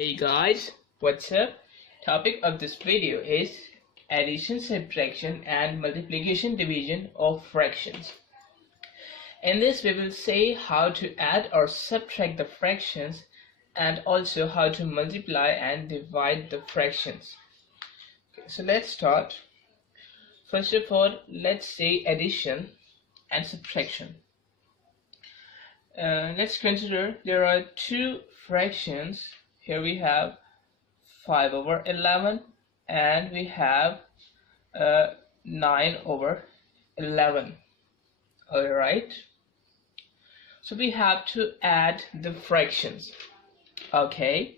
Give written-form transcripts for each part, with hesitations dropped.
Hey guys, what's up? Topic of this video is addition, subtraction and multiplication division of fractions. In this we will say how to add or subtract the fractions and also how to multiply and divide the fractions. Okay, so let's start. First of all, let's say addition and subtraction. Let's consider there are two fractions. Here we have 5/11 and we have 9/11. Alright, so we have to add the fractions. Okay,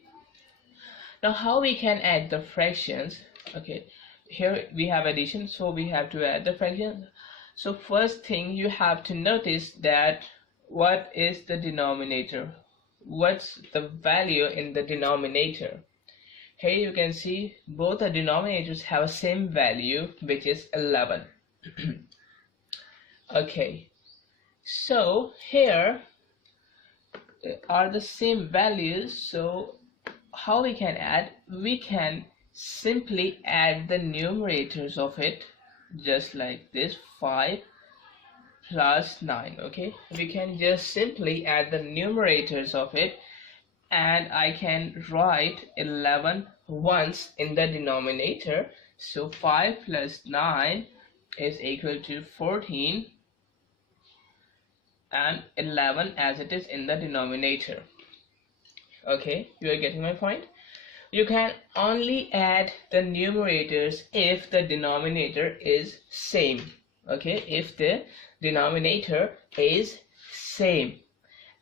now how we can add the fractions? Okay, here we have addition, so we have to add the fractions. So first thing you have to notice that what is the denominator, what's the value in the denominator. Here you can see both the denominators have the same value, which is 11. Okay, so here are the same values, so how we can add? We can simply add the numerators of it, just like this, 5 plus 9. Okay, we can just simply add the numerators of it, and I can write 11 once in the denominator. So 5 plus 9 is equal to 14 and 11 as it is in the denominator. Okay, you are getting my point? You can only add the numerators if the denominator is same. Okay, if the denominator is same,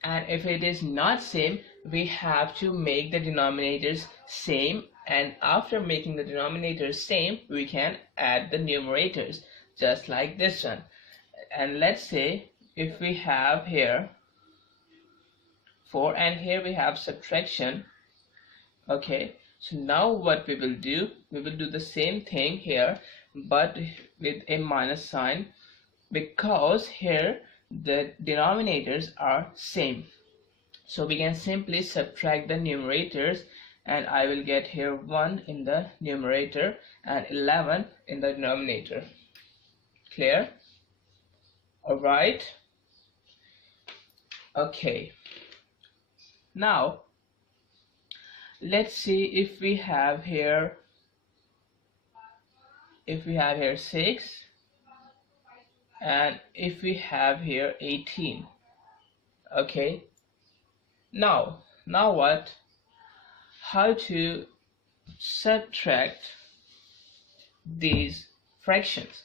and if it is not same, we have to make the denominators same, and after making the denominators same, we can add the numerators, just like this one. And let's say if we have here 4 and here we have subtraction. Okay, so now what we will do the same thing here, but with a minus sign, because here the denominators are same. So we can simply subtract the numerators, and I will get here 1 in the numerator and 11 in the denominator. Clear? Alright. Okay. Now let's see if we have here 6 and if we have here 18. Okay, now what? How to subtract these fractions?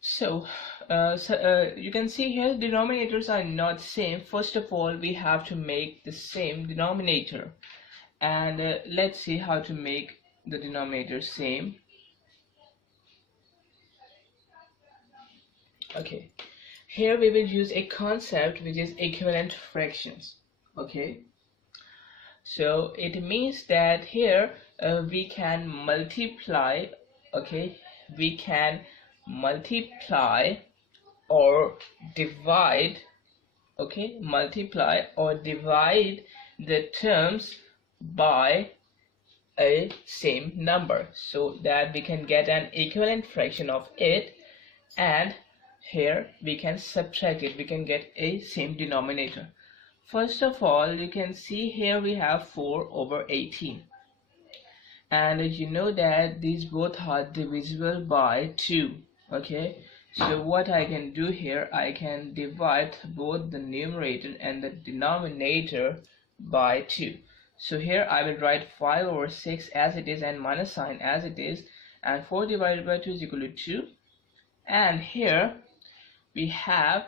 So you can see here denominators are not same. First of all, we have to make the same denominator, and let's see how to make the denominator same. Okay, here we will use a concept which is equivalent fractions. Okay, so it means that here we can multiply. Okay, we can multiply or divide. Okay, multiply or divide the terms by a same number, so that we can get an equivalent fraction of it, and here we can subtract it, we can get a same denominator. First of all, you can see here we have 4/18, and you know that these both are divisible by 2. Okay, so what I can do here, I can divide both the numerator and the denominator by 2. So here I will write 5/6 as it is and minus sign as it is, and 4 divided by 2 is equal to 2, and here we have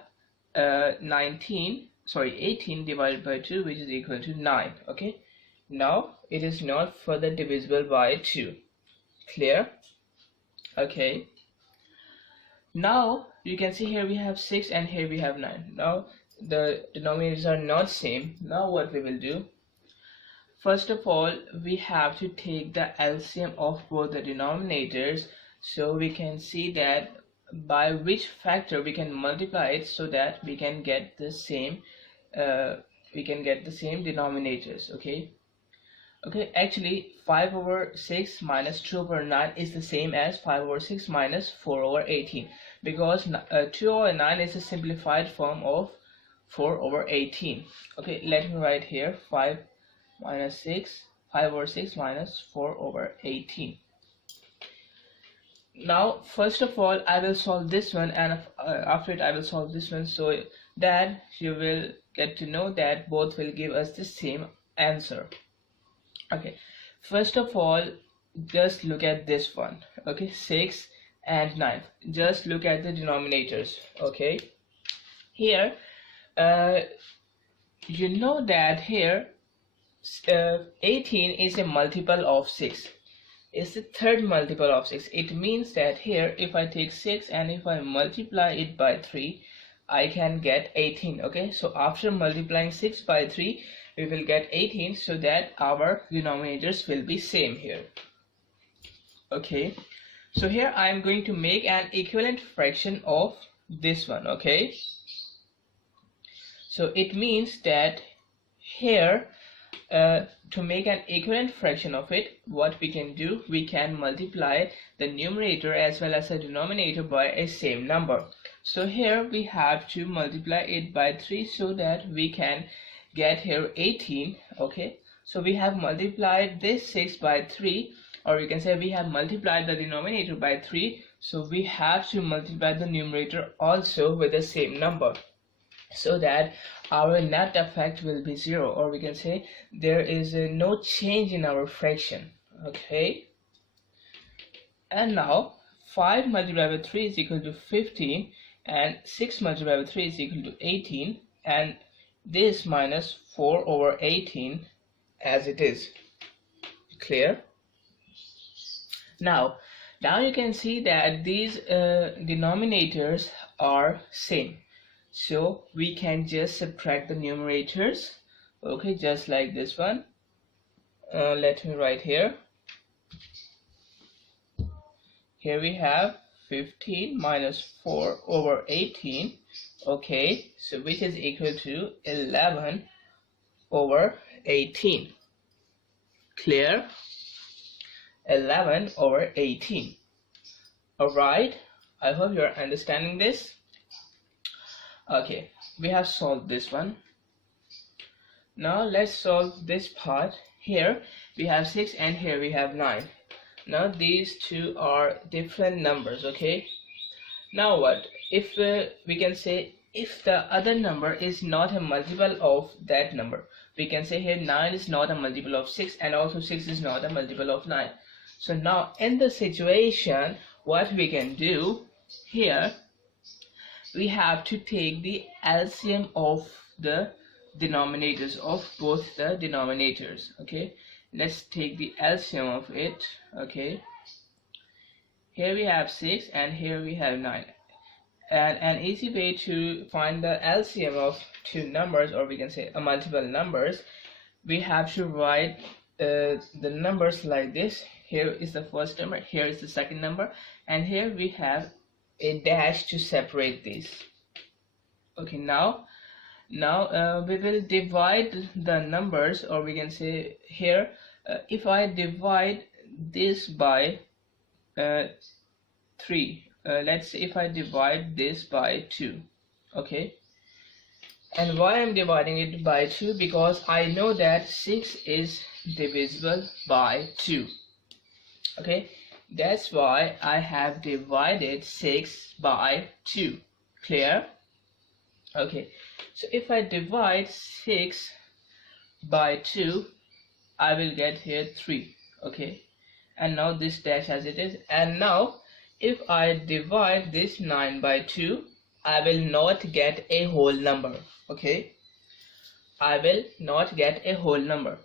18 divided by 2, which is equal to 9. Okay, now it is not further divisible by 2. Clear? Okay, now you can see here we have 6 and here we have 9. Now the denominators are not same. Now what we will do, first of all, we have to take the LCM of both the denominators, so we can see that by which factor we can multiply it, so that we can get the same denominators. Okay, Okay, actually 5 over 6 minus 2 over 9 is the same as 5 over 6 minus 4 over 18, because 2 over 9 is a simplified form of 4 over 18. Okay, let me write here 5 minus 6, 5 over 6 minus 4 over 18. Now first of all I will solve this one, and after it I will solve this one, so that you will get to know that both will give us the same answer. Okay, first of all just look at this one. Okay, 6 and 9, just look at the denominators. Okay, here you know that here 18 is a multiple of 6. It's the third multiple of 6. It means that here if I take 6 and if I multiply it by 3, I can get 18. Okay, so after multiplying 6 by 3 we will get 18, so that our denominators will be same here. Okay, so here I am going to make an equivalent fraction of this one. Okay, so it means that here to make an equivalent fraction of it, what we can do, we can multiply the numerator as well as the denominator by a same number. So here we have to multiply it by 3 so that we can get here 18. Okay, so we have multiplied this 6 by 3, or you can say we have multiplied the denominator by 3, so we have to multiply the numerator also with the same number, so that our net effect will be 0, or we can say there is no change in our fraction. Okay, and now 5 multiplied by 3 is equal to 15, and 6 multiplied by 3 is equal to 18, and this minus 4 over 18 as it is. Clear? Now you can see that these denominators are same, so we can just subtract the numerators. Okay, just like this one. Let me write here. Here we have 15 minus 4 over 18. Okay, so which is equal to 11 over 18. Clear? 11 over 18. Alright, I hope you are understanding this. Okay, we have solved this one. Now let's solve this part. Here we have 6 and here we have 9. Now these two are different numbers. Okay, now what if we can say if the other number is not a multiple of that number? We can say here 9 is not a multiple of 6, and also 6 is not a multiple of 9. So now in the situation, what we can do here, we have to take the LCM of the denominators of both the denominators. Okay, let's take the LCM of it. Okay, here we have 6 and here we have 9, and an easy way to find the LCM of two numbers, or we can say a multiple numbers, we have to write the numbers like this. Here is the first number, here is the second number, and here we have a dash to separate these. Okay, now we will divide the numbers, or we can say here if I divide this by 3, let's say if I divide this by 2. Okay, and why I'm dividing it by 2? Because I know that 6 is divisible by 2. Okay, that's why I have divided 6 by 2. Clear? Okay, so if I divide 6 by 2, I will get here 3. Okay, and now this dash as it is. And now if I divide this 9 by 2, I will not get a whole number. Okay, I will not get a whole number.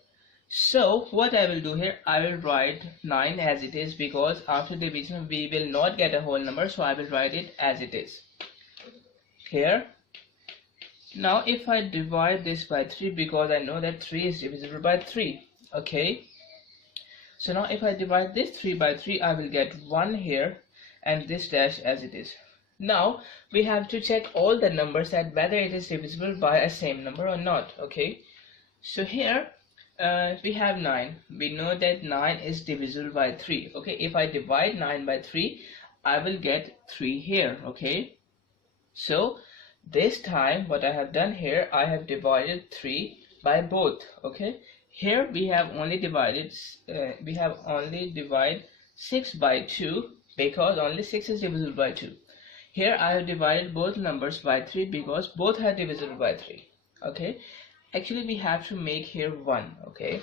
So what I will do here, I will write 9 as it is, because after division we will not get a whole number, so I will write it as it is. Clear? Now if I divide this by 3, because I know that 3 is divisible by 3. Okay, so now if I divide this 3 by 3, I will get 1 here, and this dash as it is. Now we have to check all the numbers that whether it is divisible by a same number or not. Okay, so here We have 9. We know that 9 is divisible by 3. Okay, if I divide 9 by 3, I will get 3 here. Okay, so this time what I have done here, I have divided 3 by both. Okay, here we have only divided 6 by 2 because only 6 is divisible by 2. Here I have divided both numbers by 3 because both are divisible by 3. Okay, actually we have to make here 1. Okay,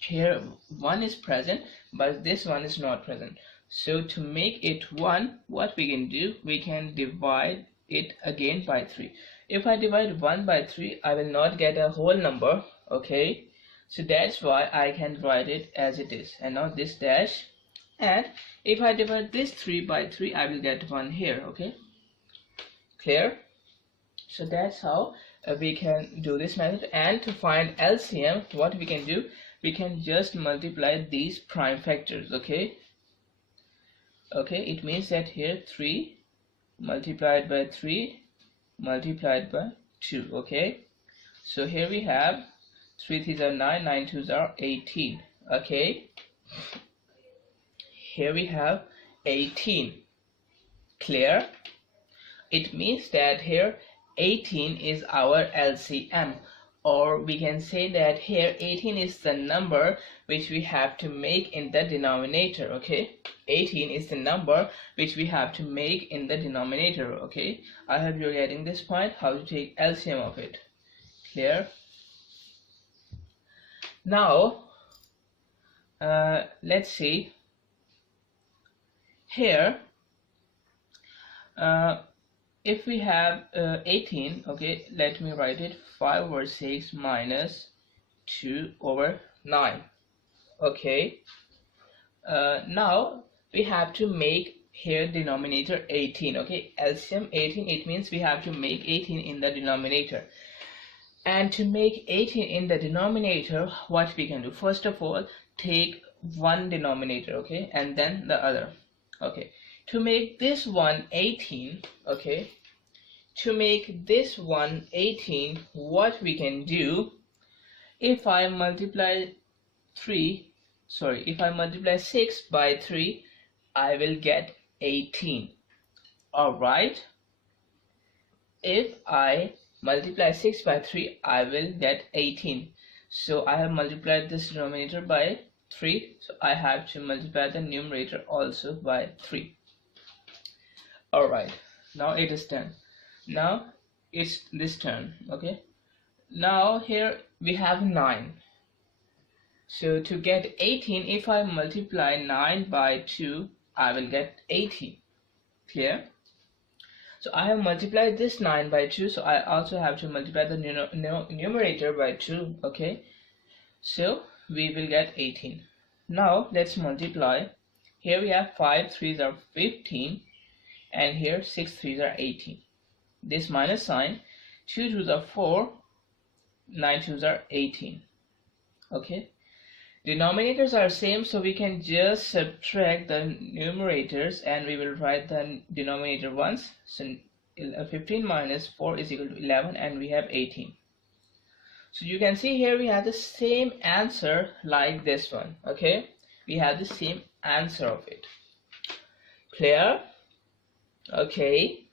here 1 is present but this one is not present. So to make it 1, what we can do, we can divide it again by 3. If I divide 1 by 3, I will not get a whole number. Okay, so that's why I can write it as it is, and now this dash, and if I divide this 3 by 3, I will get 1 here. Okay, clear? So that's how we can do this method. And to find LCM, what we can do, we can just multiply these prime factors. Okay, it means that here 3 multiplied by 3 multiplied by 2. Okay, so here we have 3 3s are 9, 9 2s are 18. Okay, here we have 18. Clear? It means that here 18 is our LCM, or we can say that here 18 is the number which we have to make in the denominator. Okay, 18 is the number which we have to make in the denominator. Okay, I hope you're getting this point, how to take LCM of it. Clear? Now let's see here, if we have 18, okay, let me write it 5 over 6 minus 2 over 9. Okay, now we have to make here denominator 18. Okay, LCM 18, it means we have to make 18 in the denominator. And to make 18 in the denominator, what we can do, first of all, take one denominator, okay, and then the other. Okay, to make this one 18, okay, to make this one 18, what we can do, if I multiply 6 by 3, I will get 18. Alright, if I multiply 6 by 3, I will get 18. So I have multiplied this denominator by 3, so I have to multiply the numerator also by 3. Alright, now it is done. Now it's this turn. Okay, now here we have 9. So to get 18, if I multiply 9 by 2, I will get 18. Clear? So I have multiplied this 9 by 2, so I also have to multiply the numerator by 2. Okay, so we will get 18. Now let's multiply. Here we have 5 3s are 15, and here 6 3s are 18. This minus sign, 2 2s are 4, 9 2s are 18. Okay, denominators are same, so we can just subtract the numerators and we will write the denominator once. So 15 minus 4 is equal to 11, and we have 18. So you can see here we have the same answer like this one. Okay, we have the same answer of it. Clear? Okay,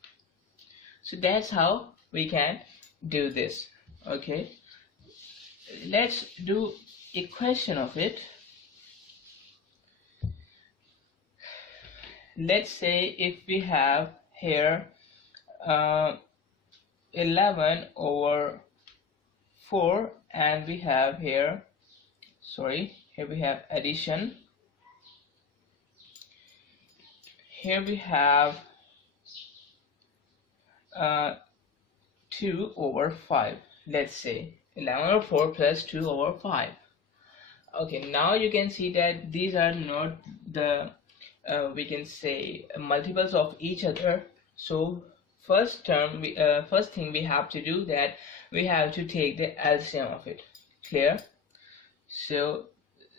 so that's how we can do this. Okay, let's do a question of it. Let's say if we have here 11 over 4, and we have here, here we have addition. Here we have 2 over 5. Let's say 11 over 4 plus 2 over 5. Okay, now you can see that these are not the we can say multiples of each other. So first thing we have to do, that we have to take the LCM of it. Clear? So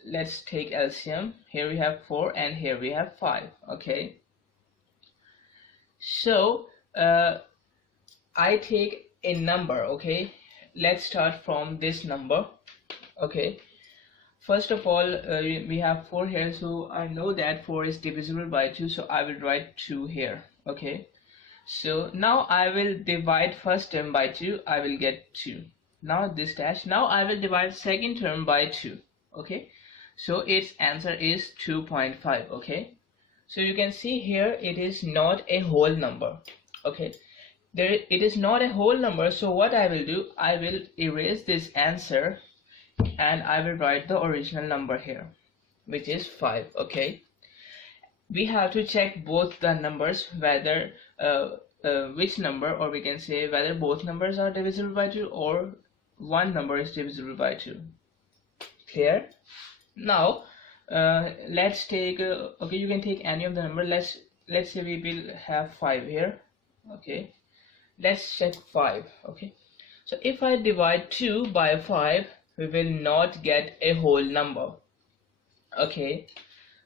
let's take LCM. Here we have 4 and here we have 5. Okay, so I take a number. Okay, let's start from this number. Okay, first of all, we have 4 here, so I know that 4 is divisible by 2, so I will write 2 here. Okay, so now I will divide first term by 2, I will get 2. Now this dash, now I will divide second term by 2. Okay, so its answer is 2.5. Okay, so you can see here it is not a whole number. Okay, it is not a whole number, so what I will do, I will erase this answer and I will write the original number here, which is 5. Okay, we have to check both the numbers, whether which number, or we can say whether both numbers are divisible by 2 or one number is divisible by 2. Clear? Now let's take okay, you can take any of the number. Let's say we will have 5 here. Okay, let's check 5. Okay, so if I divide 2 by 5, we will not get a whole number. Okay,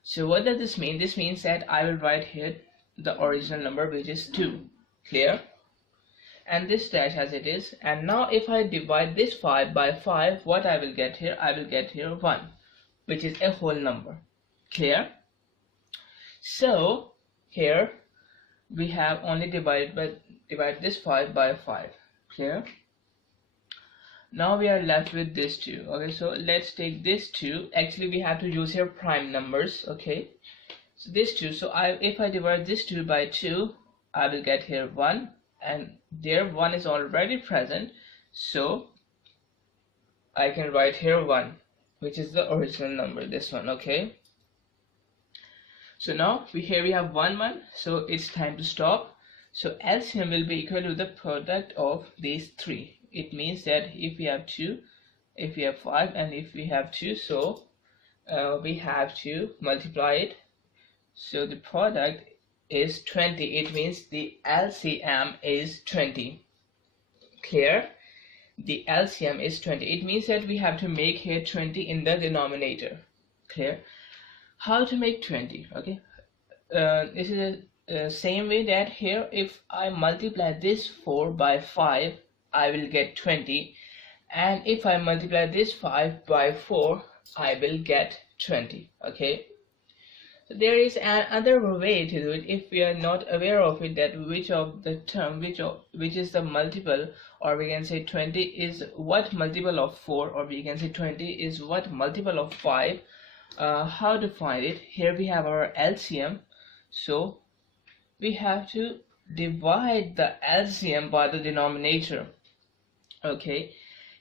so what does this mean? This means that I will write here the original number, which is 2. Clear? And this dash as it is. And now if I divide this 5 by 5, what I will get here? I will get here 1, which is a whole number. Clear? So here we have only divide this 5 by 5. Clear? Now we are left with this 2. Okay, so let's take this 2. Actually we have to use here prime numbers. Okay, so this 2, so if I divide this 2 by 2, I will get here 1, and there 1 is already present, so I can write here 1, which is the original number, this one. Okay, so now here we have 1 1, so it's time to stop. So LCM will be equal to the product of these 3. It means that if we have 2, if we have 5, and if we have 2, so we have to multiply it. So the product is 20. It means the LCM is 20. Clear? The LCM is 20. It means that we have to make here 20 in the denominator. Clear? How to make 20? Okay, this is the same way that here if I multiply this 4 by 5, I will get 20, and if I multiply this 5 by 4, I will get 20. Okay, so there is another way to do it if we are not aware of it, that which of the term, which is the multiple, or we can say 20 is what multiple of 4, or we can say 20 is what multiple of 5. How to find it? Here we have our LCM, so we have to divide the LCM by the denominator. Okay,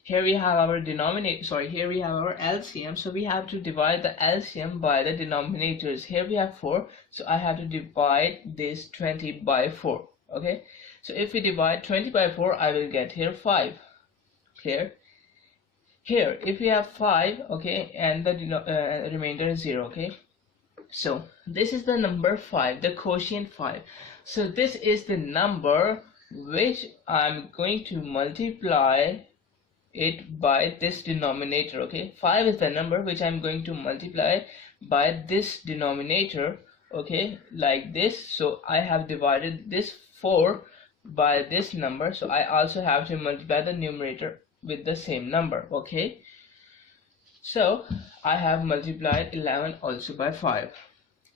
here we have our here we have our LCM, so we have to divide the LCM by the denominators. Here we have 4, so I have to divide this 20 by 4. Okay, so if we divide 20 by 4, I will get here 5. Clear? Here if we have 5, okay, and the remainder is 0. Okay, so this is the number 5, the quotient 5. So this is the number which I'm going to multiply it by this denominator. Okay, 5 is the number which I'm going to multiply by this denominator. Okay, like this. So I have divided this 4 by this number, so I also have to multiply the numerator with the same number. Okay, so I have multiplied 11 also by 5.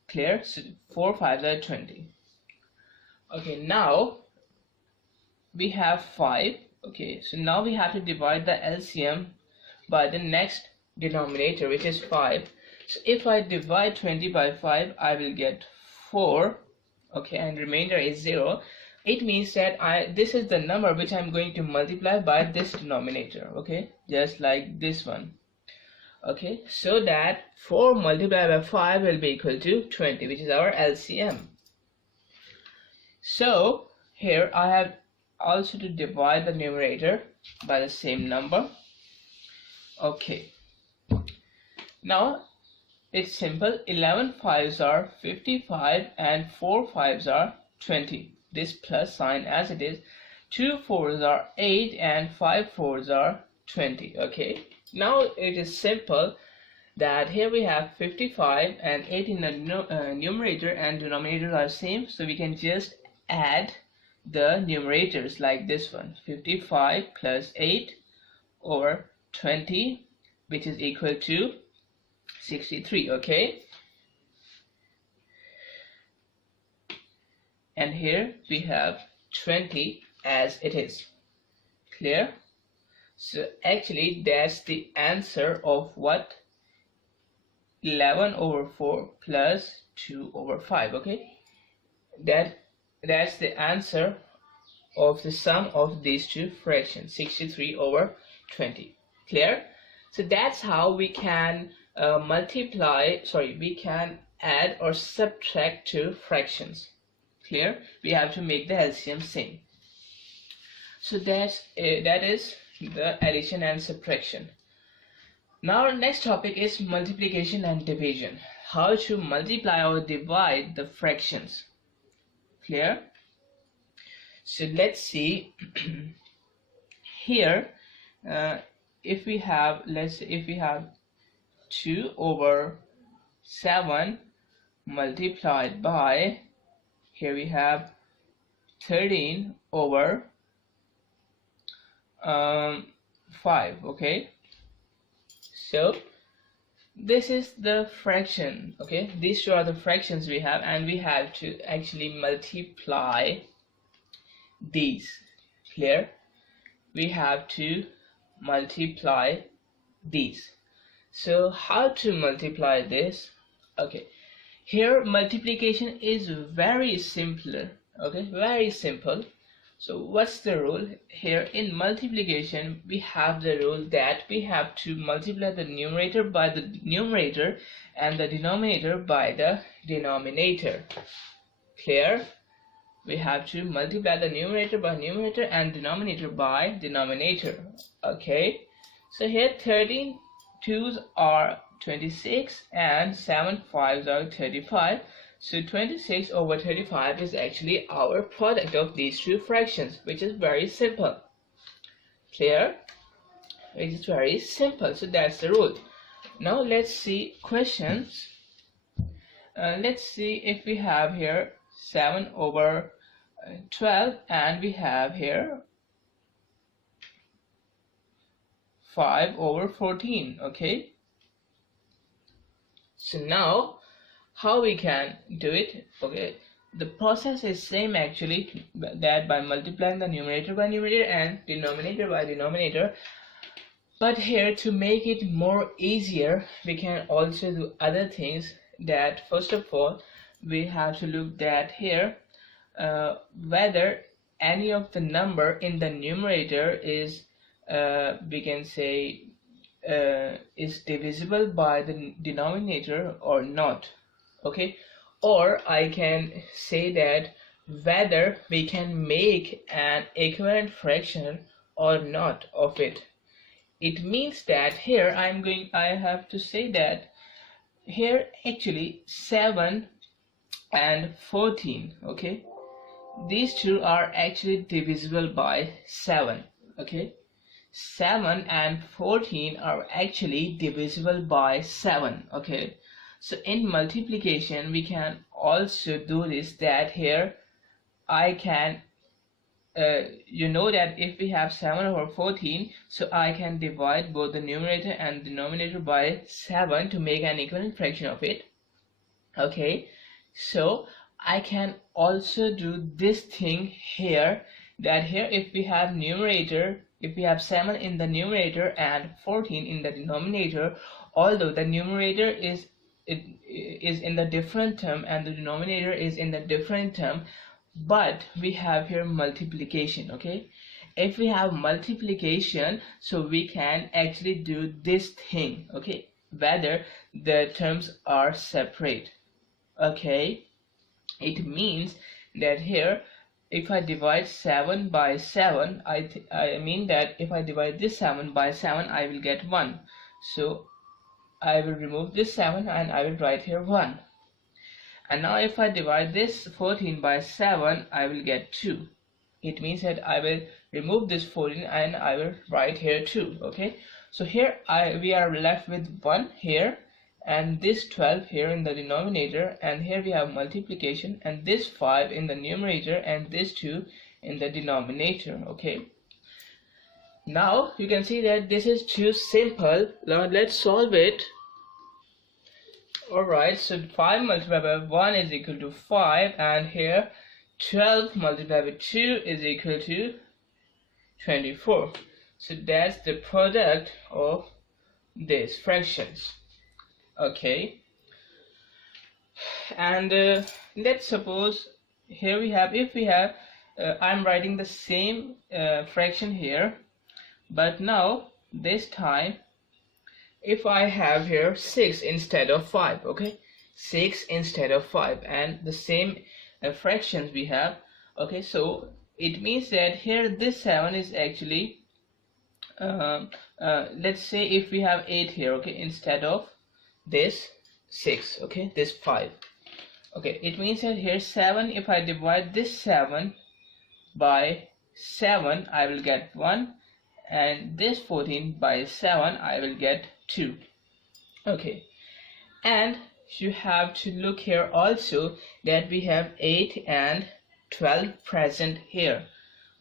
Clear? So 4 5s are 20. Okay, now we have 5. Okay, so now we have to divide the LCM by the next denominator, which is 5. So if I divide 20 by 5, I will get 4. Okay, and remainder is 0. It means that this is the number which I'm going to multiply by this denominator. Okay, just like this one. Okay, so that 4 multiplied by 5 will be equal to 20, which is our LCM. So here I have also to divide the numerator by the same number. Okay, now it's simple. 11 5s are 55 and 4 5s are 20. This plus sign as it is. 2 4s are 8 and 5 4s are 20. Okay, now it is simple that here we have 55 and 8 in the numerator and denominator are same, so we can just add the numerators like this one. 55 plus 8 over 20, which is equal to 63. Okay, and here we have 20 as it is. Clear? So actually that's the answer of what? 11/4 plus 2/5. Okay, that's the answer of the sum of these two fractions, 63/20. Clear? So that's how we can we can add or subtract two fractions. Clear? We have to make the LCM same. So that is the addition and subtraction. Now our next topic is multiplication and division. How to multiply or divide the fractions. Clear? So let's see here. If we have, let's say if we have 2/7 multiplied by, here we have 13/5. Okay, so this is the fraction. Okay, these two are the fractions we have, and we have to actually multiply these. Clear? We have to multiply these. So how to multiply this? Okay, here multiplication is very simpler. Okay, very simple. So what's the rule? Here in multiplication we have the rule that we have to multiply the numerator by the numerator and the denominator by the denominator. Clear? We have to multiply the numerator by numerator and denominator by denominator. Okay, so here 13 2's are 26 and 7 5's are 35. So 26/35 is actually our product of these two fractions, which is very simple. Clear? It is very simple. So that's the rule. Now let's see questions. Let's see if we have here 7/12 and we have here 5/14. Okay, so now how we can do it? Okay, the process is same actually, that by multiplying the numerator by numerator and denominator by denominator. But here, to make it more easier, we can also do other things. That first of all we have to look that here whether any of the number in the numerator is we can say is divisible by the denominator or not. Okay, or I can say that whether we can make an equivalent fraction or not of it. It means that here I have to say that here actually 7 and 14, okay, these two are actually divisible by 7. Okay, 7 and 14 are actually divisible by 7. Okay, so in multiplication we can also do this, that here I can you know that if we have 7/14, so I can divide both the numerator and denominator by 7 to make an equivalent fraction of it. Okay, so I can also do this thing here, that here if we have numerator, if we have 7 in the numerator and 14 in the denominator, although the numerator is in the different term and the denominator is in the different term, but we have here multiplication. Okay, if we have multiplication, so we can actually do this thing, okay, whether the terms are separate. Okay, it means that here if I divide 7 by 7, I mean that if I divide this 7 by 7, I will get 1. So I will remove this 7 and I will write here 1. And now if I divide this 14 by 7, I will get 2. It means that I will remove this 14 and I will write here 2. Okay, so here we are left with 1 here, and this 12 here in the denominator, and here we have multiplication, and this 5 in the numerator and this 2 in the denominator. Okay, now you can see that this is too simple. Now let's solve it. Alright, so 5 multiplied by 1 is equal to 5, and here 12 multiplied by 2 is equal to 24. So that's the product of these fractions. Okay, and let's suppose here we have, if we have, I'm writing the same fraction here, but now this time if I have here 6 instead of 5, okay, 6 instead of 5, and the same fractions we have, okay, so it means that here this 7 is actually let's say if we have 8 here, okay, instead of this 6, okay, this 5, okay, it means that here 7, if I divide this 7 by 7, I will get 1, and this 14 by 7, I will get 2. Okay, and you have to look here also that we have 8 and 12 present here.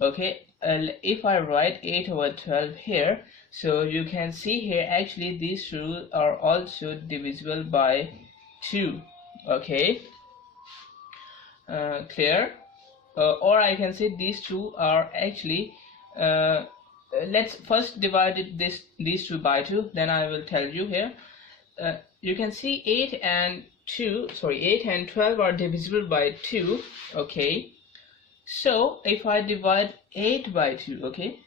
Okay, if I write 8 over 12 here, so you can see here actually these two are also divisible by 2. Okay, clear? Or I can say these two are actually let's first divide these two by 2, then I will tell you here. You can see 8 and 12 are divisible by 2. Okay, so if I divide 8 by 2, okay,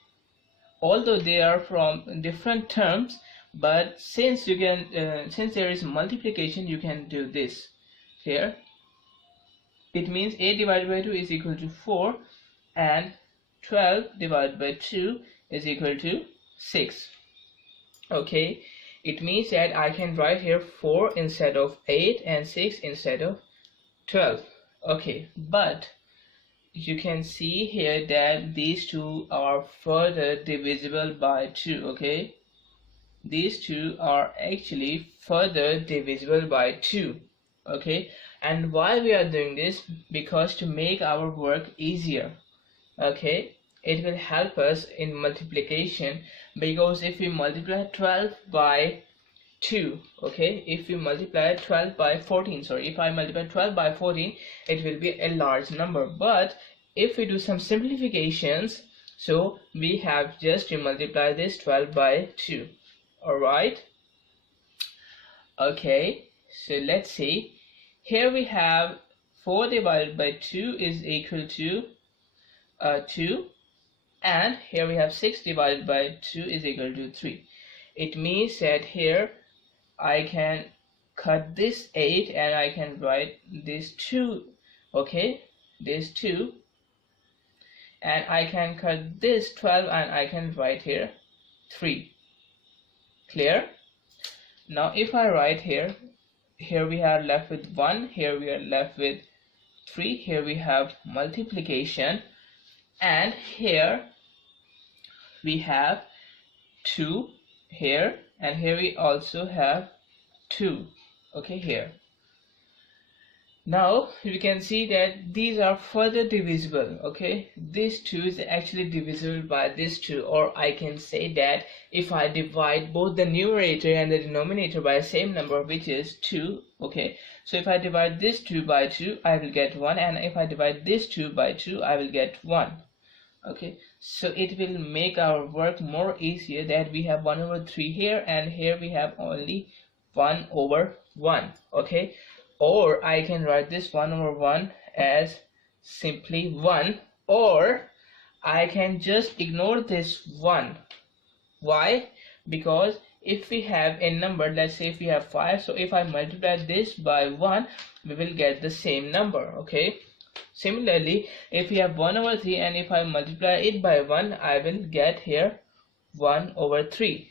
although they are from different terms, but since you can since there is multiplication, you can do this here. It means 8 divided by 2 is equal to 4, and 12 divided by 2 is equal to 6. Okay, it means that I can write here 4 instead of 8 and 6 instead of 12. Okay, but you can see here that these two are further divisible by 2. Okay, these two are actually further divisible by 2. Okay, and why we are doing this? Because to make our work easier. Okay, it will help us in multiplication, because if we multiply 12 by 2, okay, if we multiply 12 by 14, sorry, if I multiply 12 by 14, it will be a large number. But if we do some simplifications, so we have just to multiply this 12 by 2. Alright, okay, so let's see. Here we have 4 divided by 2 is equal to 2, and here we have 6 divided by 2 is equal to 3. It means that here I can cut this 8 and I can write this 2, okay, this 2, and I can cut this 12 and I can write here 3. Clear? Now if I write here we are left with 1, here we are left with 3, here we have multiplication, and here we have 2 here, and here we also have 2, okay, here. Now you can see that these are further divisible. Okay, this 2 is actually divisible by this 2, or I can say that if I divide both the numerator and the denominator by the same number, which is 2, okay, so if I divide this 2 by 2, I will get 1, and if I divide this 2 by 2, I will get 1. Okay, so it will make our work more easier, that we have 1 over 3 here, and here we have only 1 over 1. Okay, or I can write this 1 over 1 as simply 1, or I can just ignore this 1. Why? Because if we have a number, let's say if we have 5, so if I multiply this by 1, we will get the same number. Okay, similarly if we have 1 over 3 and if I multiply it by 1, I will get here 1 over 3.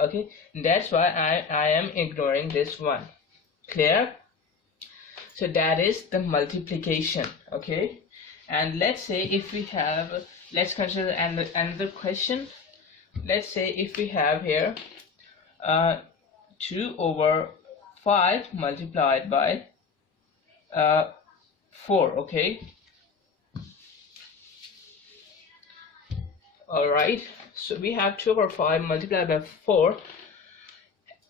Okay, that's why I am ignoring this 1. Clear? So that is the multiplication. Okay, and let's say if we have, let's consider another question. Let's say if we have here 2 over 5 multiplied by 4. Okay, alright, so we have 2 over 5 multiplied by 4,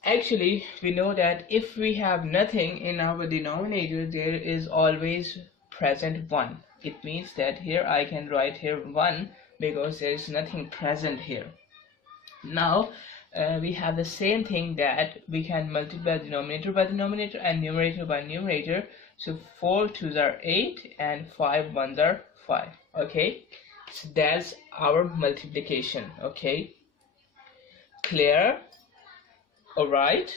Actually, we know that if we have nothing in our denominator, there is always present 1. It means that here I can write here 1 because there is nothing present here. Now we have the same thing, that we can multiply denominator by denominator and numerator by numerator. So 4 2s are 8 and 5 1s are 5. Okay, so that's our multiplication. Okay, clear? All right,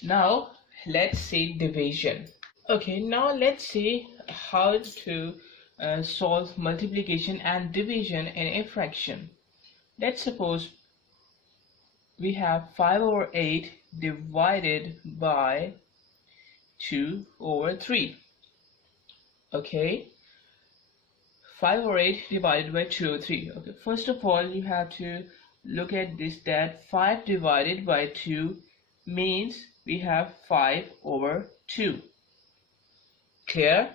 now let's see division. Okay, now let's see how to solve multiplication and division in a fraction. Let's suppose we have 5 over 8 divided by 2 over 3. Okay, 5 over 8 divided by 2 over 3. Okay, first of all you have to look at this, that 5 divided by 2 means we have 5 over 2. Clear?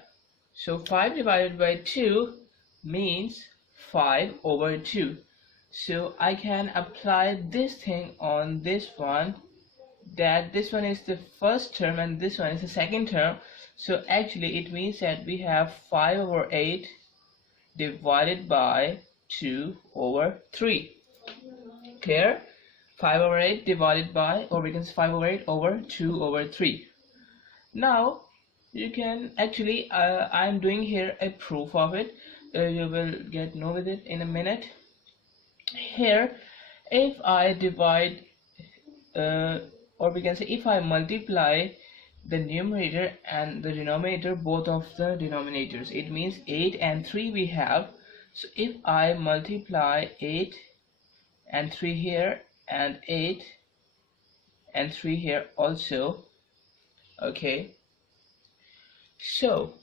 So 5 divided by 2 means 5 over 2. So I can apply this thing on this one, that this one is the first term and this one is the second term. So actually it means that we have 5 over 8 divided by 2 over 3. Clear? 5 over 8 divided by, or we can say 5 over 8 over 2 over 3. Now you can actually, I'm doing here a proof of it. You will get know with it in a minute. Here, if I divide, or we can say if I multiply the numerator and the denominator, both of the denominators, it means 8 and 3 we have. So if I multiply 8 and 3 here and 8 and 3 here also, okay, so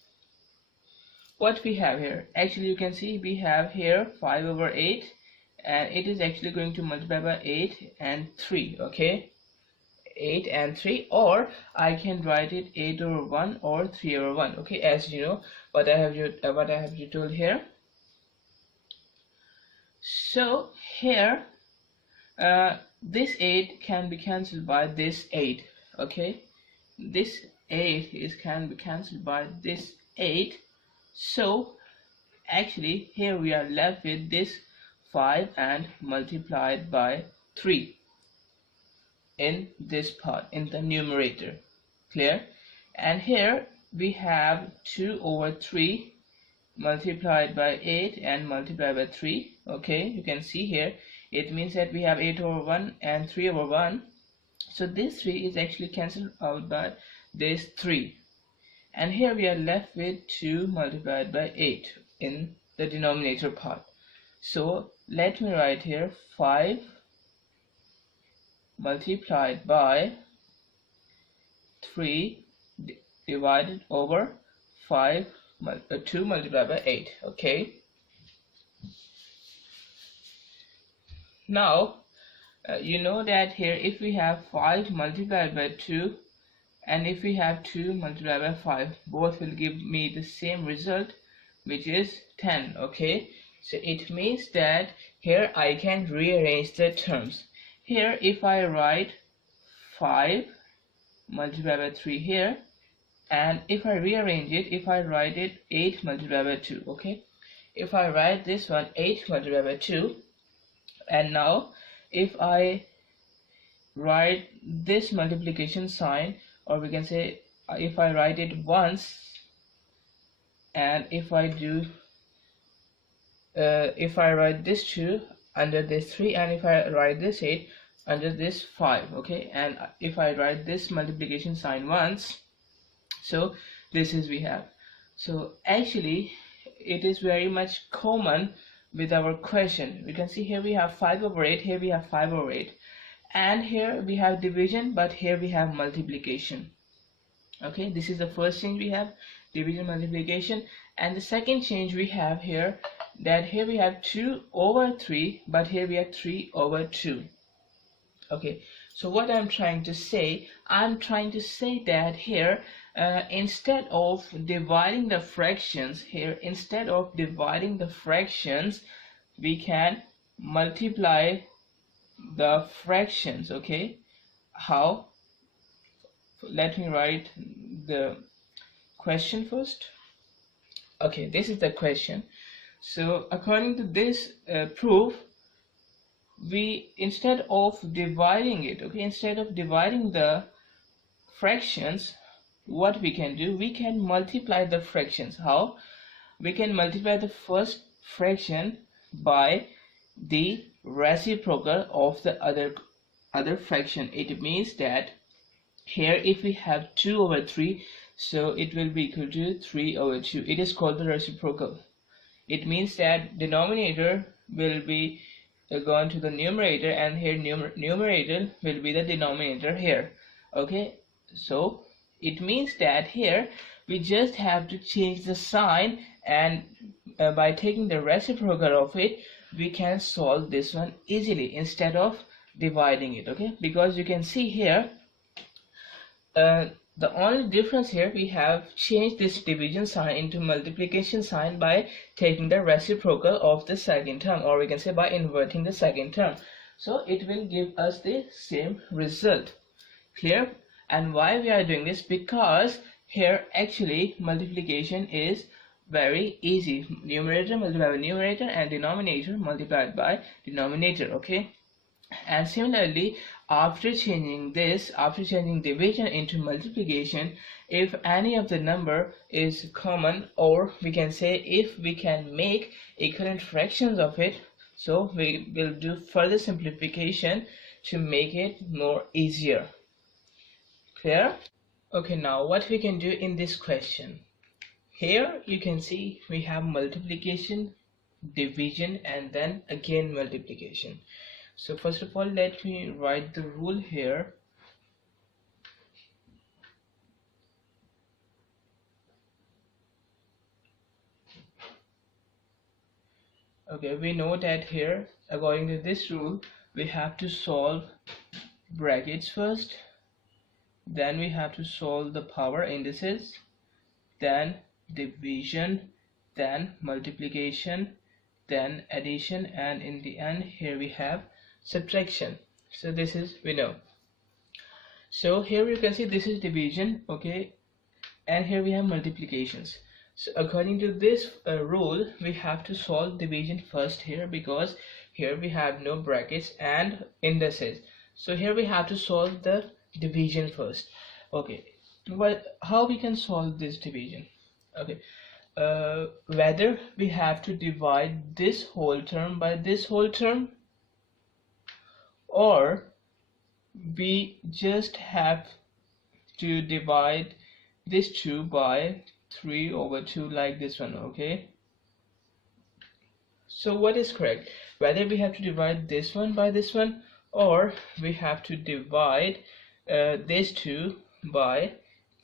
what we have here, actually you can see we have here 5 over 8 and it is actually going to multiply by 8 and 3. Okay, 8 and 3, or I can write it 8 over 1 or 3 over 1. Okay, as you know what I have you told here. So here this 8 can be cancelled by this 8. Okay, this 8 can be cancelled by this 8. So actually here we are left with this 5 and multiplied by 3 in this part, in the numerator. Clear? And here we have 2 over 3 multiplied by 8 and multiplied by 3. Okay, you can see here it means that we have 8 over 1 and 3 over 1. So this 3 is actually cancelled out by this 3, and here we are left with 2 multiplied by 8 in the denominator part. So let me write here 5 multiplied by 3 divided over 2 multiplied by 8. Okay, now you know that here if we have 5 multiplied by 2 and if we have 2 multiplied by 5, both will give me the same result, which is 10. Okay, so it means that here I can rearrange the terms. Here if I write 5 multiplied by 3 here, and if I rearrange it, if I write it 8 multiplied by 2. Okay, if I write this one 8 multiplied by 2, and now if I write this multiplication sign, or we can say if I write it once, and if I do if I write this 2 under this 3, and if I write this 8 under this 5. Okay, and if I write this multiplication sign once, so this is we have. So actually it is very much common with our question. We can see here we have 5 over 8, here we have 5 over 8, and here we have division, but here we have multiplication. Okay, this is the first change we have, division, multiplication. And the second change we have here, that here we have 2 over 3, but here we have 3 over 2. Okay, so what I'm trying to say that here instead of dividing the fractions, we can multiply the fractions. Okay, how? Let me write the question first. Okay, this is the question. So according to this proof, we, instead of dividing it, okay, instead of dividing the fractions, what we can do, we can multiply the fractions. How? We can multiply the first fraction by the reciprocal of the other fraction. It means that here if we have 2 over 3, so it will be equal to 3 over 2. It is called the reciprocal. It means that denominator will be gone to the numerator, and here numerator will be the denominator here. Okay, so it means that here we just have to change the sign, and by taking the reciprocal of it, we can solve this one easily instead of dividing it. Okay, because you can see here the only difference here, we have changed this division sign into multiplication sign by taking the reciprocal of the second term, or we can say by inverting the second term. So it will give us the same result. Clear? And why we are doing this? Because here actually multiplication is very easy. Numerator multiplied by numerator and denominator multiplied by denominator. Okay, and similarly, after changing division into multiplication, if any of the number is common, or we can say if we can make equivalent fractions of it, so we will do further simplification to make it more easier. Clear? Okay, now what we can do in this question, here you can see we have multiplication, division, and then again multiplication. So first of all, let me write the rule here. Okay, we know that here, according to this rule, we have to solve brackets first, then we have to solve the power indices, then division, then multiplication, then addition, and in the end here we have subtraction. So this is, we know. So here you can see this is division, okay, and here we have multiplications. So according to this rule, we have to solve division first here, because here we have no brackets and indices. So here we have to solve the division first. Okay, well, how we can solve this division? Okay, whether we have to divide this whole term by this whole term, or we just have to divide this 2 by 3 over 2 like this one. Okay, so what is correct? Whether we have to divide this one by this one, or we have to divide this 2 by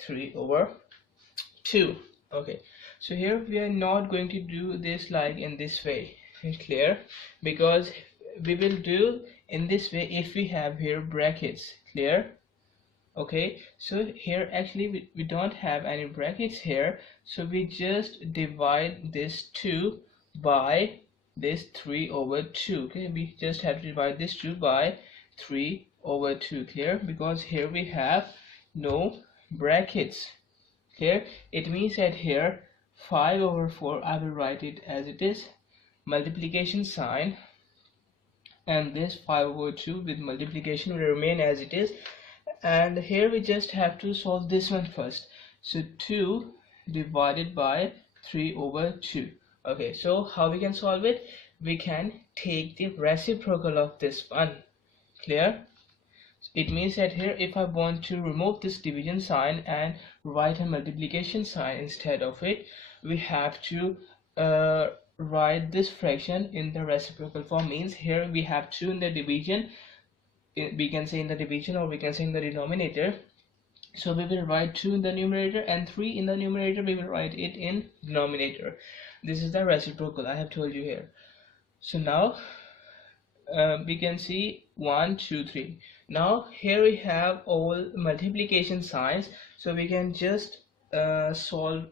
3 over 2. Okay, so here we are not going to do this like in this way. Clear? Because we will do in this way if we have here brackets. Clear? Okay, so here actually we don't have any brackets here, so we just divide this 2 by this 3 over 2. Okay, we just have to divide this 2 by 3 over 2. Clear? Because here we have no brackets. Clear? It means that here 5 over 4, I will write it as it is, multiplication sign, and this 5 over 2 with multiplication will remain as it is, and here we just have to solve this one first. So 2 divided by 3 over 2. Okay, so how we can solve it? We can take the reciprocal of this one. Clear? It means that here if I want to remove this division sign and write a multiplication sign instead of it, we have to write this fraction in the reciprocal form. Means here we have 2 in the division, we can say in the division, or we can say in the denominator. So we will write 2 in the numerator and 3 in the numerator, we will write it in denominator. This is the reciprocal I have told you here. So now we can see 1 2 3. Now here we have all multiplication signs, so we can just solve,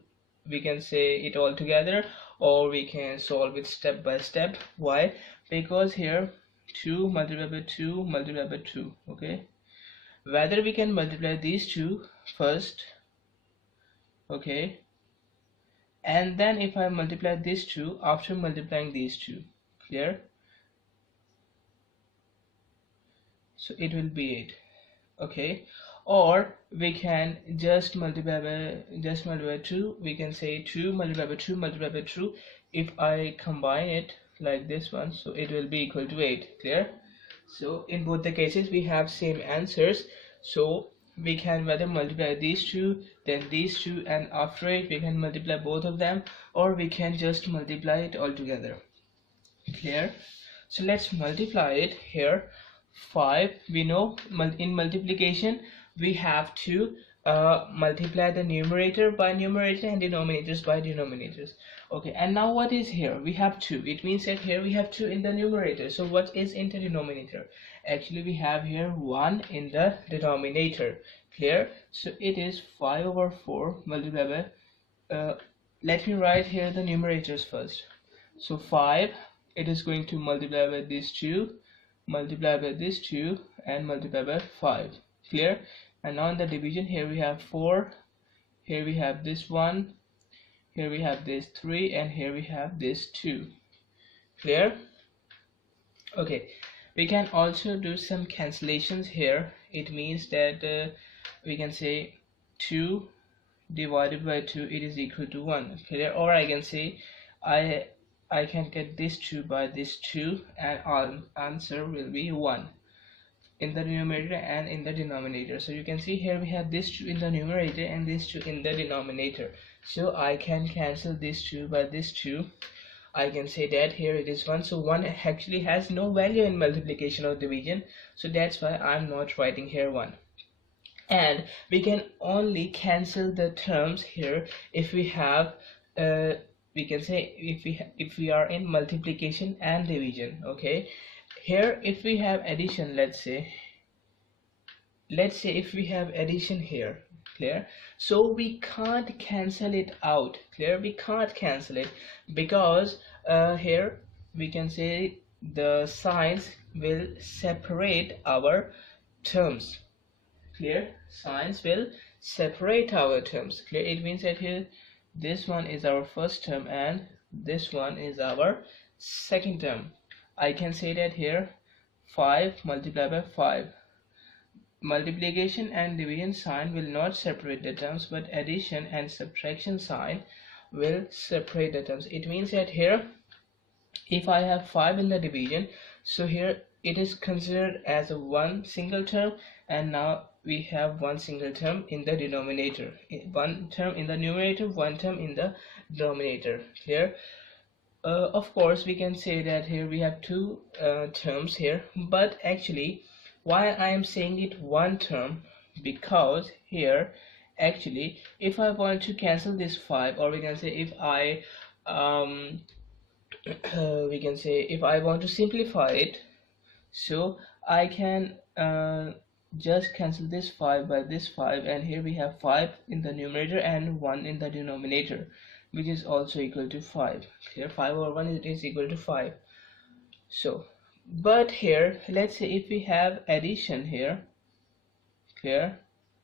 we can say it all together, or we can solve it step by step. Why? Because here 2 multiplied by 2 multiplied by 2. Okay, whether we can multiply these two first, okay, and then if I multiply these two after multiplying these two, clear? So it will be 8. Okay, or we can just multiply by 2. We can say 2 multiplied by 2 multiplied by 2. If I combine it like this one, so it will be equal to 8. Clear? So in both the cases we have same answers, so we can whether multiply these two then these two, and after it we can multiply both of them, or we can just multiply it all together. Clear? So let's multiply it here. 5, we know in multiplication we have to multiply the numerator by numerator and denominators by denominators. Okay, and now what is here? We have 2. It means that here we have 2 in the numerator. So what is in the denominator? Actually we have here 1 in the denominator. Clear? So it is 5 over 4 multiplied by let me write here the numerators first. So 5, it is going to multiply by these 2, multiply by these 2, and multiply by 5. Clear? And now in the division, here we have 4, here we have this 1, here we have this 3, and here we have this 2. Clear? Okay, we can also do some cancellations here. It means that we can say 2 divided by 2, it is equal to 1. Clear? Or I can say I can get this 2 by this 2, and our answer will be 1 in the numerator and in the denominator. So you can see here we have this 2 in the numerator and this 2 in the denominator. So I can cancel this 2 by this 2. I can say that here it is 1. So 1 actually has no value in multiplication or division. So that's why I'm not writing here 1. And we can only cancel the terms here if we have we can say if we are in multiplication and division. Okay, here if we have addition, let's say if we have addition here. Clear? So we can't cancel it out. Clear? We can't cancel it because here we can say the signs will separate our terms. Clear? Signs will separate our terms. Clear? It means that here this one is our first term and this one is our second term. I can say that here 5 multiplied by 5. Multiplication and division sign will not separate the terms, but addition and subtraction sign will separate the terms. It means that here if I have 5 in the division, so here it is considered as a one single term, and now we have one single term in the denominator, one term in the numerator, one term in the denominator. Clear? Of course we can say that here we have two terms here, but actually why I am saying it one term, because here actually if I want to cancel this 5, or we can say if I we can say if I want to simplify it, so I can just cancel this 5 by this 5, and here we have 5 in the numerator and 1 in the denominator, which is also equal to 5. Clear? 5 over 1 is equal to 5. So but here let's say if we have addition here. Clear?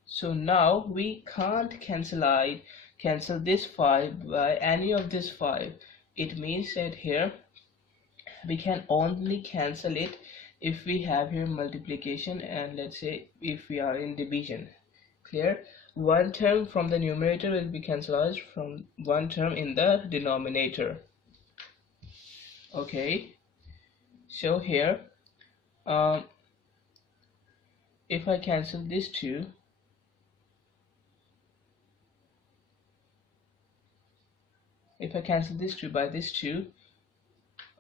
So now we can't cancel this 5 by any of this 5. It means that here we can only cancel it if we have here multiplication, and let's say if we are in division. Clear? One term from the numerator will be cancelled out from one term in the denominator. Okay, so here if I cancel these two, if I cancel this 2 by this 2,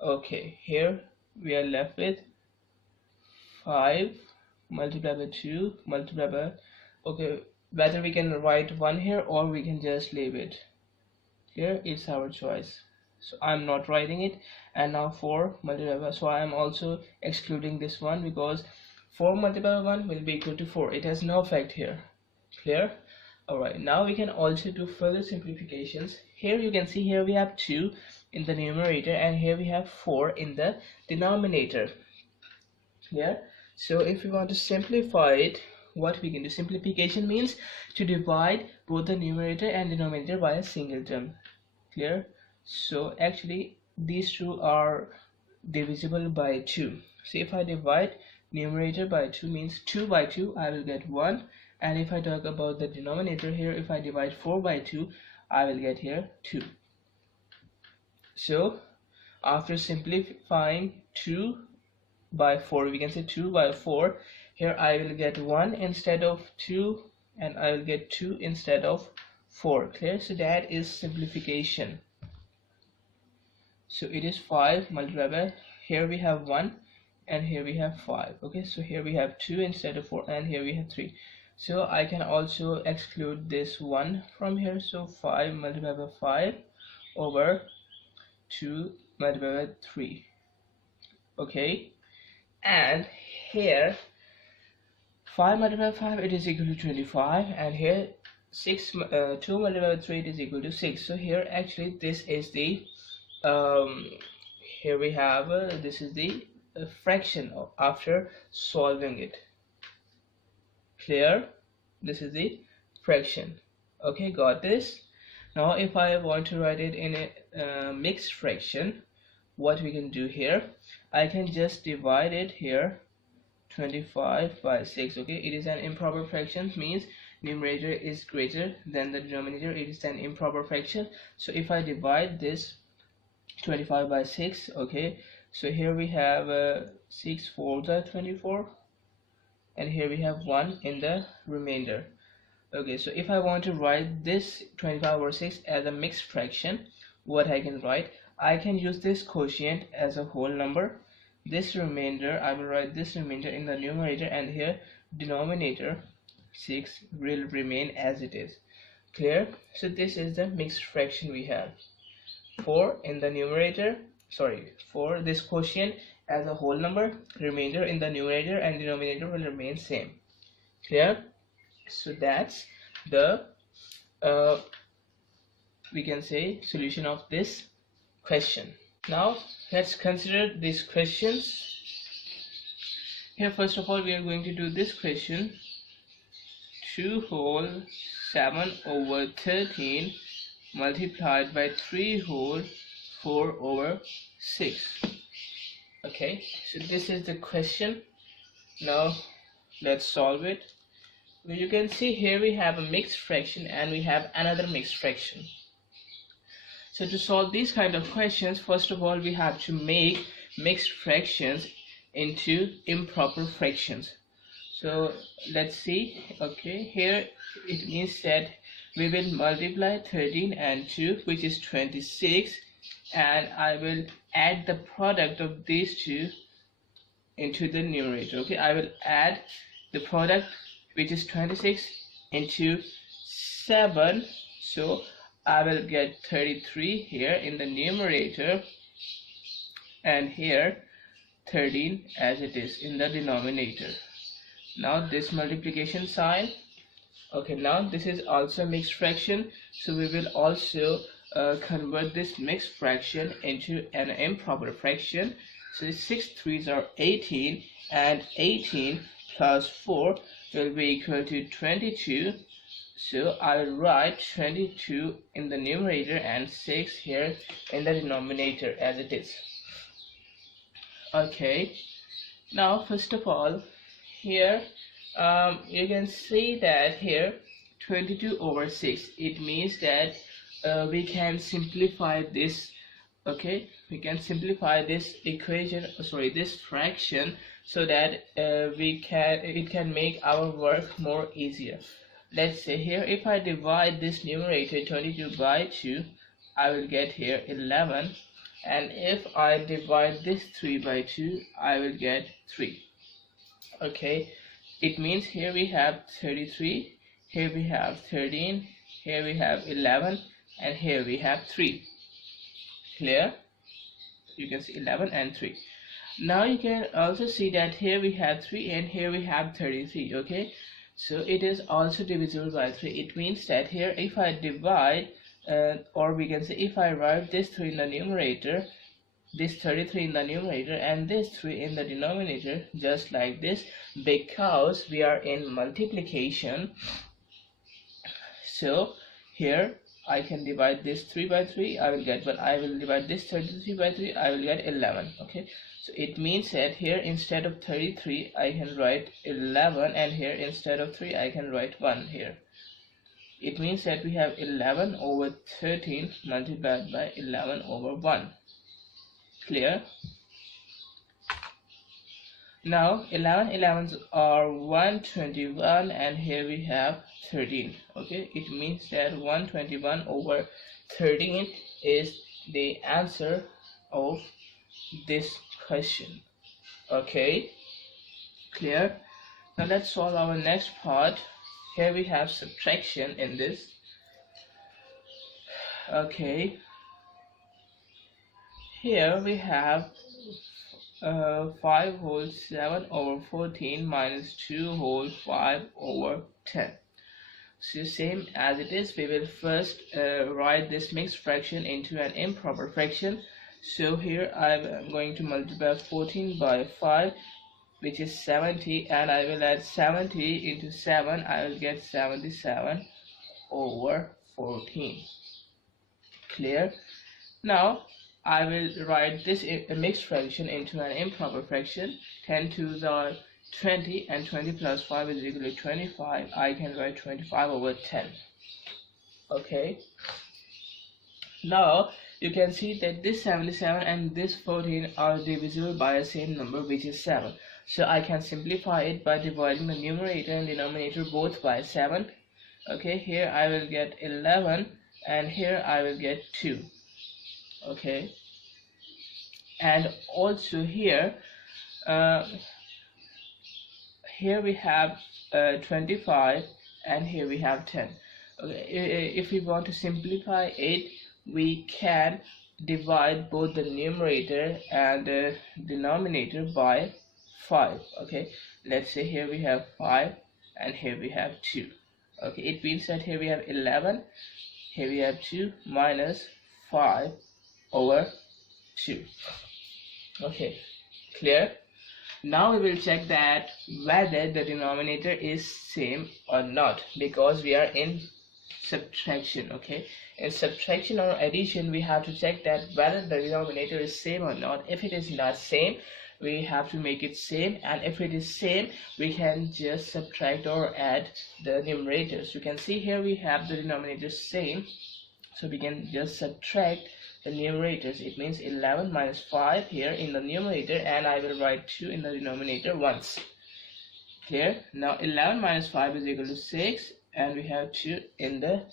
okay, here we are left with 5 multiplied by 2 multiplied by, okay, whether we can write 1 here or we can just leave it here, it's our choice. So I'm not writing it. And now 4 multiplied by, so I am also excluding this one because 4 multiplied by 1 will be equal to 4. It has no effect here. Clear? Alright, now we can also do further simplifications. Here you can see here we have 2 in the numerator and here we have 4 in the denominator. Clear? So if we want to simplify it, what we can do, simplification means to divide both the numerator and denominator by a single term. Clear? So actually these two are divisible by 2. So if I divide numerator by 2 means 2 by 2, I will get 1. And if I talk about the denominator here, if I divide 4 by 2, I will get here 2. So after simplifying 2 by 4, we can say 2 by 4, here I will get 1 instead of 2, and I will get 2 instead of 4. Clear? So that is simplification. So it is 5 multiplied by, here we have 1 and here we have 5. Okay, so here we have 2 instead of 4, and here we have 3. So I can also exclude this 1 from here. So 5 multiplied by 5 over 2 multiplied by 3. Okay, and here 5 multiplied by 5, it is equal to 25, and here 2 multiplied by 3, it is equal to 6. So here actually this is the here we have this is the fraction after solving it. Clear? This is the fraction. Okay, got this? Now if I want to write it in a mixed fraction, what we can do here, I can just divide it here 25 by 6. Okay, it is an improper fraction, means numerator is greater than the denominator. It is an improper fraction. So if I divide this 25 by 6, okay, so here we have 6 4 the 24, and here we have 1 in the remainder. Okay, so if I want to write this 25 over 6 as a mixed fraction, what I can write, I can use this quotient as a whole number. This remainder, I will write this remainder in the numerator, and here denominator 6 will remain as it is. Clear? So this is the mixed fraction we have. 4 in the numerator, for this quotient as a whole number, remainder in the numerator, and denominator will remain same. Clear? So that's the we can say solution of this question. Now let's consider these questions. Here first of all we are going to do this question, 2 whole 7 over 13 multiplied by 3 whole 4 over 6. Okay, so this is the question. Now let's solve it. You can see here we have a mixed fraction and we have another mixed fraction. So to solve these kind of questions, first of all we have to make mixed fractions into improper fractions. So let's see. Okay, here it means that we will multiply 13 and 2, which is 26, and I will add the product of these two into the numerator. Okay, I will add the product, which is 26, into 7. So I will get 33 here in the numerator, and here 13 as it is in the denominator. Now this multiplication sign. Okay, now this is also a mixed fraction, so we will also convert this mixed fraction into an improper fraction. So 6 3s are 18, and 18 plus 4 will be equal to 22. So I will write 22 in the numerator and 6 here in the denominator as it is. Okay, now first of all here you can see that here 22 over 6, it means that we can simplify this. Okay, we can simplify this equation, this fraction, so that it can make our work more easier. Let's say here if I divide this numerator 22 by 2, I will get here 11, and if I divide this 3 by 2, I will get 3. Okay, it means here we have 33, here we have 13, here we have 11, and here we have 3. Clear? You can see 11 and 3. Now you can also see that here we have 3 and here we have 33. Okay, so it is also divisible by 3. It means that here if I divide or we can say if I write this 3 in the numerator, this 33 in the numerator and this 3 in the denominator, just like this, because we are in multiplication. So here I can divide this 3 by 3, I will get 1. I will divide this 33 by 3, I will get 11. Okay, so it means that here instead of 33 I can write 11, and here instead of 3 I can write 1 here. It means that we have 11 over 13 multiplied by 11 over 1. Clear? Now 11 11s are 121, and here we have 13. Okay, it means that 121 over 13 is the answer of this question. Okay, clear? Now let's solve our next part. Here we have subtraction in this. Okay, here we have 5 whole 7 over 14 minus 2 whole 5 over 10. So same as it is, we will first write this mixed fraction into an improper fraction. So here I'm going to multiply 14 by 5, which is 70, and I will add 70 into 7. I will get 77 over 14. Clear? Now I will write this mixed fraction into an improper fraction. 10 2s are 20, and 20 plus 5 is equal to 25. I can write 25 over 10. Okay, now you can see that this 77 and this 14 are divisible by the same number, which is 7. So I can simplify it by dividing the numerator and denominator both by 7. Okay, here I will get 11, and here I will get 2. Okay, and also here here we have 25, and here we have 10. Okay, if we want to simplify it, we can divide both the numerator and denominator by 5. Okay, let's say here we have 5 and here we have 2. Okay, it means that here we have 11, here we have 2 minus 5 over 2. Okay, clear? Now we will check that whether the denominator is same or not, because we are in subtraction. Okay, in subtraction or addition we have to check that whether the denominator is same or not. If it is not same, we have to make it same, and if it is same, we can just subtract or add the numerators. You can see here we have the denominator same, so we can just subtract the numerators. It means 11 minus 5 here in the numerator, and I will write 2 in the denominator once. Clear? Now 11 minus 5 is equal to 6, and we have 2 in the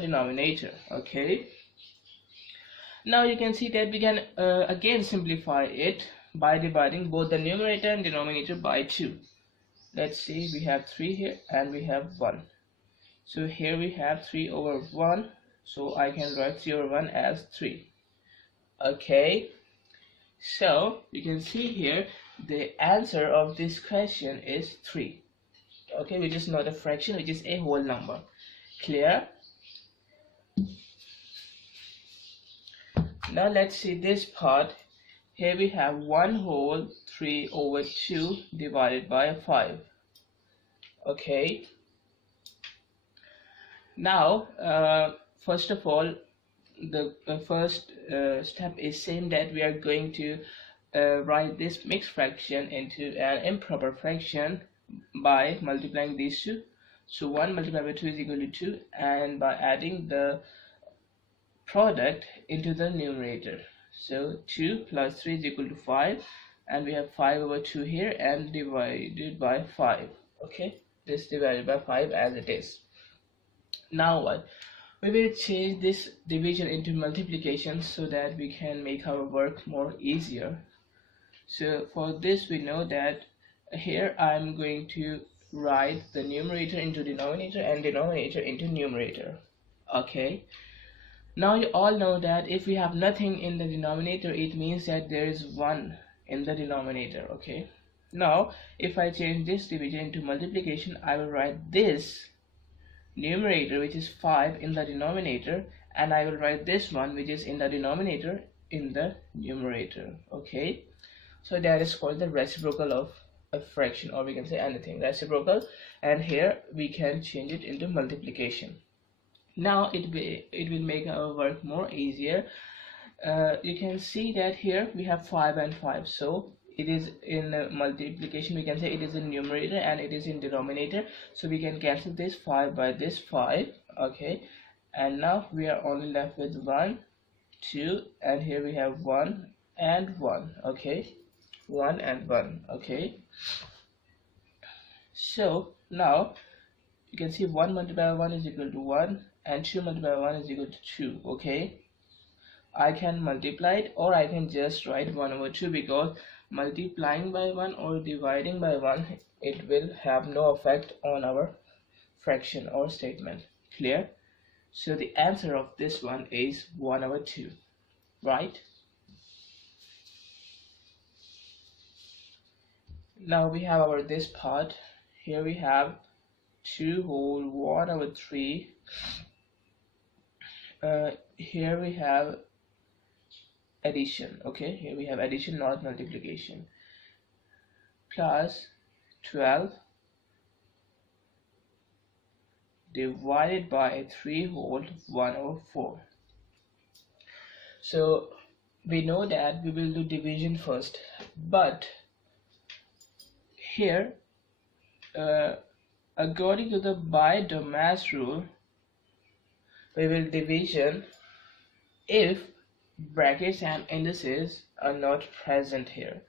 denominator. Okay, now you can see that we can again simplify it by dividing both the numerator and denominator by 2. Let's see, we have 3 here and we have 1. So here we have 3 over 1, so I can write 3 over 1 as 3. Okay, so you can see here the answer of this question is 3. Okay, which is not a fraction, which is a whole number. Clear? Now let's see this part. Here we have 1 whole 3 over 2 divided by 5. Okay, now first of all, the first step is same, that we are going to write this mixed fraction into an improper fraction by multiplying these two. So 1 multiplied by 2 is equal to 2, and by adding the product into the numerator. So 2 plus 3 is equal to 5, and we have 5 over 2 here and divided by 5. Okay, this divided by 5 as it is. Now what? We will change this division into multiplication so that we can make our work more easier. So for this we know that here I'm going to write the numerator into denominator and denominator into numerator. Okay, now you all know that if we have nothing in the denominator, it means that there is 1 in the denominator. Okay, now if I change this division into multiplication, I will write this numerator, which is 5, in the denominator, and I will write this one, which is in the denominator, in the numerator. Okay, so that is called the reciprocal of a fraction, or we can say anything reciprocal, and here we can change it into multiplication. Now it will make our work more easier. You can see that here we have 5 and 5, so it is in multiplication, we can say it is in numerator and it is in denominator, so we can cancel this 5 by this 5. Okay, and now we are only left with 1, 2, and here we have 1 and 1. Okay, 1 and 1. Okay, so now you can see 1 multiplied by 1 is equal to 1 and 2 multiplied by 1 is equal to 2. Okay, I can multiply it, or I can just write 1 over 2, because multiplying by 1 or dividing by 1, it will have no effect on our fraction or statement. Clear? So the answer of this one is 1 over 2, right? Now we have our this part. Here we have 2 whole 1 over 3. Here we have addition. Okay, here we have addition, not multiplication, plus 12 divided by 3 whole 1 over 4. So we know that we will do division first, but here according to the by Dumas rule, we will division if brackets and indices are not present here.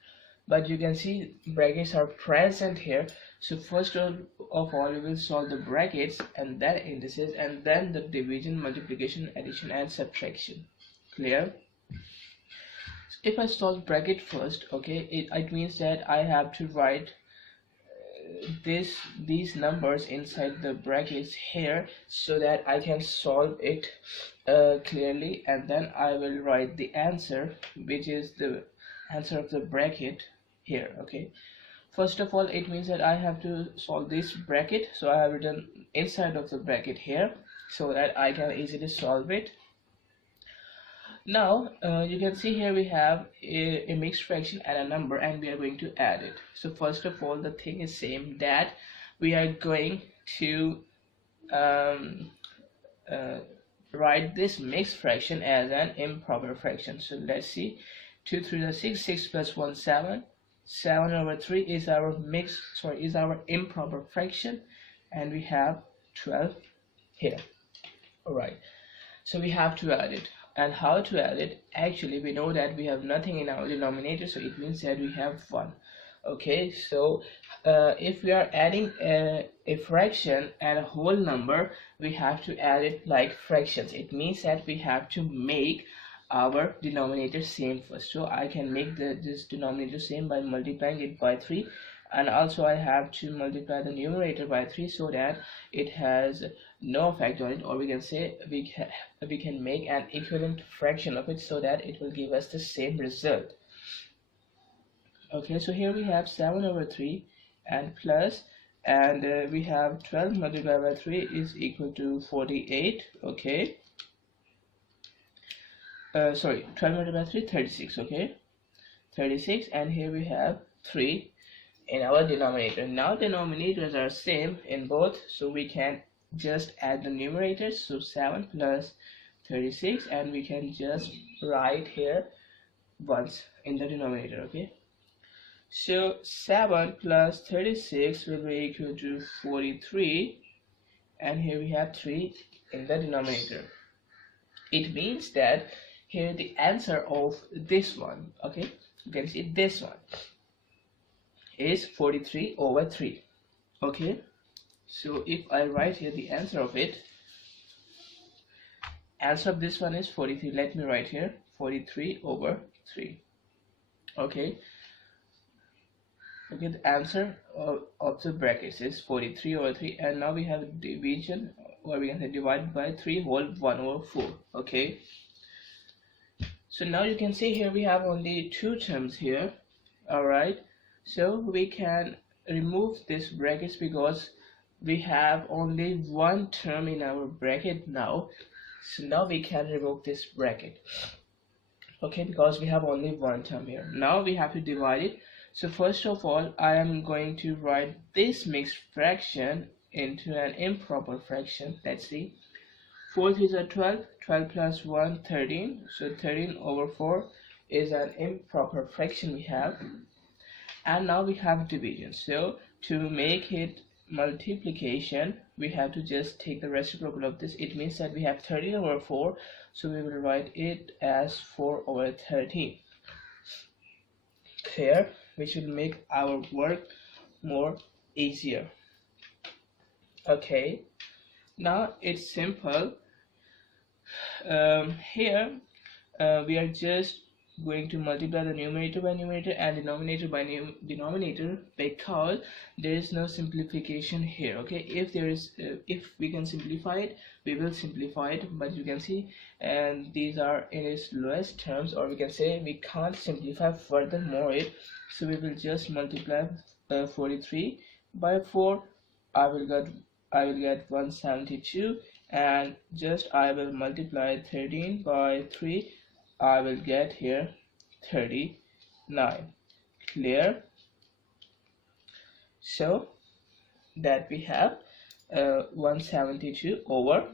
But you can see brackets are present here, so first of all we will solve the brackets and then indices, and then the division, multiplication, addition and subtraction. Clear? So if I solve bracket first, okay, it means that I have to write these numbers inside the brackets here, so that I can solve it clearly, and then I will write the answer, which is the answer of the bracket here. Okay, first of all it means that I have to solve this bracket, so I have written inside of the bracket here so that I can easily solve it. Now you can see here we have a mixed fraction and a number, and we are going to add it. So first of all the thing is same, that we are going to write this mixed fraction as an improper fraction. So let's see, 2 3 are 6, 6 plus 1 7, 7 over 3 is our is our improper fraction, and we have 12 here. Alright, so we have to add it. And how to add it? Actually we know that we have nothing in our denominator, so it means that we have 1. Okay, so if we are adding a fraction and a whole number, we have to add it like fractions. It means that we have to make our denominator same first. So I can make this denominator same by multiplying it by 3, and also I have to multiply the numerator by 3 so that it has no effect on it, or we can say we can make an equivalent fraction of it so that it will give us the same result. Okay, so here we have 7 over 3 and plus, and we have 12 multiplied by 3 is equal to 48. Okay, sorry, 12 multiplied by 3, 36. Okay, 36, and here we have 3 in our denominator. Now denominators are same in both, so we can just add the numerators. So 7 plus 36, and we can just write here once in the denominator. Okay, so 7 plus 36 will be equal to 43, and here we have 3 in the denominator. It means that here the answer of this one, okay, you can see this one is 43 over 3. Okay, so if I write here the answer of it, answer of this one is 43. Let me write here 43 over 3. Okay, okay, the answer of the brackets is 43 over 3, and now we have division, or we can say divided by 3 whole 1 over 4. Okay, so now you can see here we have only 2 terms here. Alright, so we can remove this brackets because we have only 1 term in our bracket now. So now we can remove this bracket. okay, because we have only one term here. Now we have to divide it. So first of all, I am going to write this mixed fraction into an improper fraction. Let's see. 4 3s are 12, 12 plus 1, 13. So 13 over 4 is an improper fraction we have. And now we have division. So to make it multiplication, we have to just take the reciprocal of this. It means that we have 13 over 4, so we will write it as 4 over 13. Clear? Which will make our work more easier. Okay, now it's simple. Here we are just going to multiply the numerator by numerator and denominator by denominator, because there is no simplification here. Okay, if there is if we can simplify it, we will simplify it, but you can see, and these are in its lowest terms, or we can say we can't simplify furthermore it, so we will just multiply 43 by 4. I will get 172, and just I will multiply 13 by 3. I will get here 39. Clear? So that we have 172 over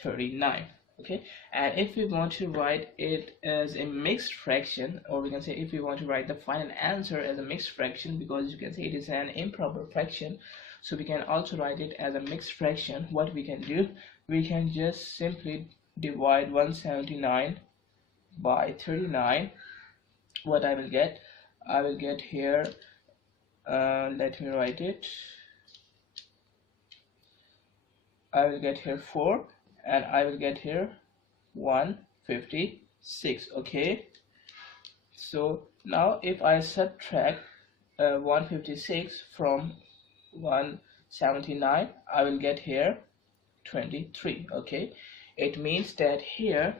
39. Okay, and if we want to write it as a mixed fraction, or we can say if we want to write the final answer as a mixed fraction, because you can say it is an improper fraction, so we can also write it as a mixed fraction. What we can do, we can just simply divide 179 by 39. What I will get here, let me write it. I will get here 4, and I will get here 156. Okay, so now if I subtract 156 from 179, I will get here 23. Okay, it means that here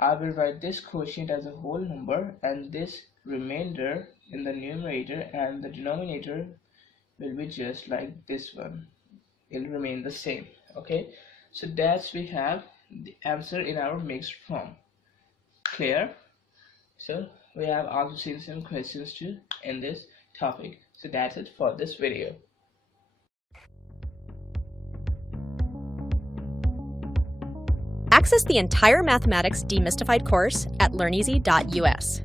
I will write this quotient as a whole number, and this remainder in the numerator, and the denominator will be just like this one. It will remain the same. Okay, so that's we have the answer in our mixed form. Clear? So we have also seen some questions too in this topic. So that's it for this video. Access the entire Mathematics Demystified course at learneasy.us.